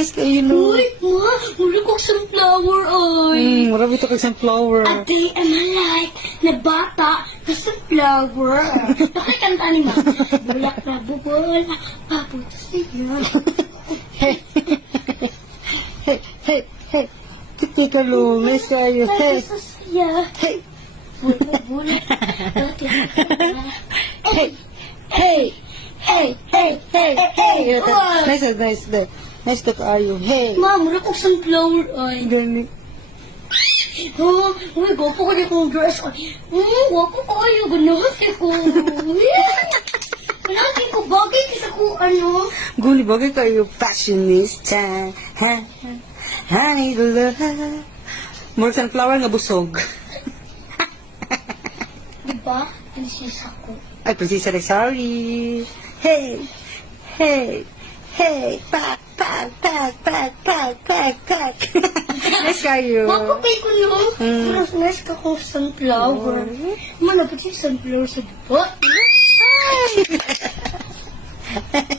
Nice kayo, no? Uy, ma, muli ko sunflower, oy. Marami ito kay sunflower. A day am alive na bata na sunflower. Pakikanta ni ma. Bulak na bubula, papunta sa'yo. Hey, hey, hey. Titi ka, lo. Nice kayo. Hey, Sasaya. hey, Bulak, hey, hey, hey, hey, hey, hey. Uy. Nice. Nice to kayo. Hey. Ma, muli ko sunflower, oy. Gani. Oh, uy, gwapo ko na kong dress. Gwapo ko kayo. Ganun ko. Ganun ko. Bagay kasi ko, ano. Guli bagay kayo. Fashionista. Ha? Honey, love. More sunflower nga busog. Diba? Prinsesa ko. Ay, prinsesa rin. Sorry. Hey. Hey. Hey. Pak. Nice kayo. Makapay ko no. Mm. Pero nice ka kong sunflower. Malapit yung sunflower sa buwan. Ay.